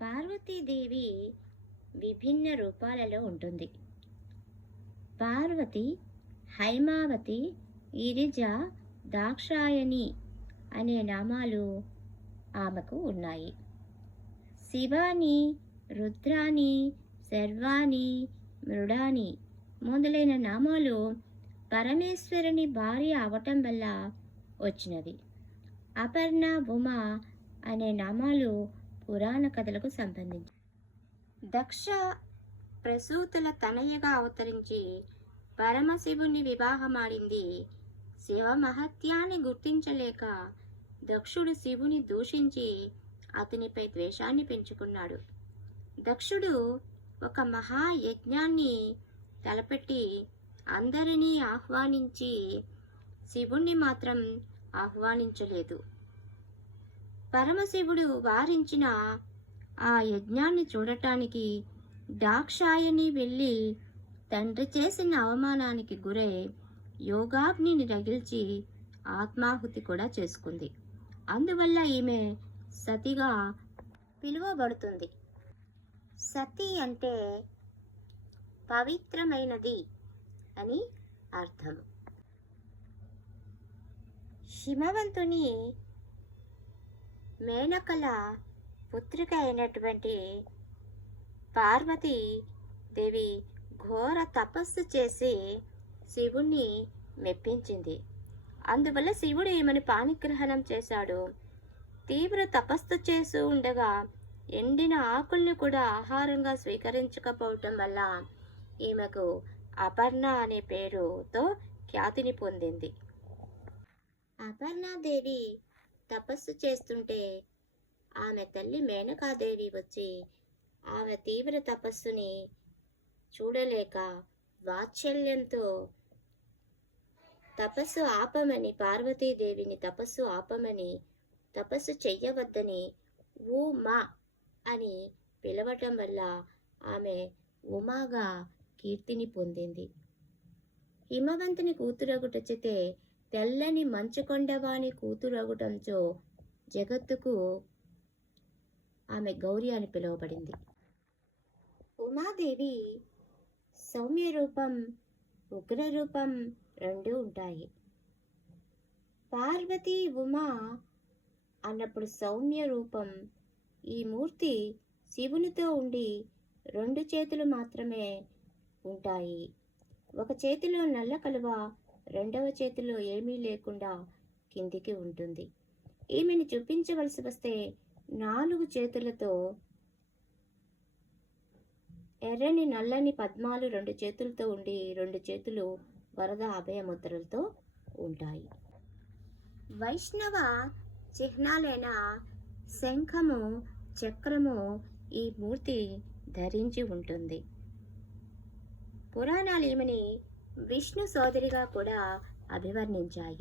పార్వతీదేవి విభిన్న రూపాలలో ఉంటుంది. పార్వతి, హైమావతి, గిరిజ, దాక్షాయణి అనే నామాలు ఆమెకు ఉన్నాయి. శివాని, రుద్రాని, శర్వాణి, మృడాని మొదలైన నామాలు పరమేశ్వరుని భార్య అవటం వల్ల వచ్చినవి. అపర్ణ, ఉమ అనే నామాలు పురాణ కథలకు సంబంధించి. దక్ష ప్రసూతుల తనయ్యగా అవతరించి పరమశివుని వివాహమాడింది. శివ మహత్యాన్ని గుర్తించలేక దక్షుడు శివుని దూషించి అతనిపై ద్వేషాన్ని పెంచుకున్నాడు. దక్షుడు ఒక మహాయజ్ఞాన్ని తలపెట్టి అందరినీ ఆహ్వానించి శివుణ్ణి మాత్రం ఆహ్వానించలేదు. పరమశివుడు వారించిన ఆ యజ్ఞాన్ని చూడటానికి దాక్షాయణి వెళ్ళి తండ్రి చేసిన అవమానానికి గురై యోగాగ్నిని రగిల్చి ఆత్మాహుతి కూడా చేసుకుంది. అందువల్ల ఈమె సతిగా పిలువబడుతుంది. సతి అంటే పవిత్రమైనది అని అర్థం. హిమవంతుని మేనకల పుత్రిక అయినటువంటి పార్వతీ దేవి ఘోర తపస్సు చేసి శివుణ్ణి మెప్పించింది. అందువల్ల శివుడు ఈమెను పాణిగ్రహణం చేశాడు. తీవ్ర తపస్సు చేస్తూ ఉండగా ఎండిన ఆకుల్ని కూడా ఆహారంగా స్వీకరించకపోవటం వల్ల ఈమెకు అపర్ణ అనే పేరుతో ఖ్యాతిని పొందింది. అపర్ణాదేవి తపస్సు చేస్తుంటే ఆమె తల్లి మేనకాదేవి వచ్చి ఆమె తీవ్ర తపస్సుని చూడలేక వాత్సల్యంతో తపస్సు ఆపమని, పార్వతీదేవిని తపస్సు ఆపమని, తపస్సు చెయ్యవద్దని ఉమా అని పిలవటం వల్ల ఆమె ఉమాగా కీర్తిని పొందింది. హిమవంతుని కూతురగుటచితే తెల్లని మంచుకొండవాని కూతురగుటంతో జగత్తుకు ఆమె గౌరి అని పిలువబడింది. ఉమాదేవి సౌమ్య రూపం, ఉగ్ర రూపం రెండు ఉంటాయి. పార్వతి, ఉమా అన్నప్పుడు సౌమ్య రూపం. ఈ మూర్తి శివునితో ఉండి రెండు చేతులు మాత్రమే ఉంటాయి. ఒక చేతిలో నల్ల కలువ, రెండవ చేతిలో ఏమీ లేకుండా కిందికి ఉంటుంది. ఈమెను చూపించవలసి వస్తే 4 చేతులతో ఎర్రని నల్లని పద్మాలు 2 చేతులతో ఉండి 2 చేతులు వరద అభయముద్రలతో ఉంటాయి. వైష్ణవ చిహ్నాలైన శంఖము, చక్రము ఈ మూర్తి ధరించి ఉంటుంది. పురాణాలు ఈమెని విష్ణు సోదరిగా కూడా అభివర్ణించాయి.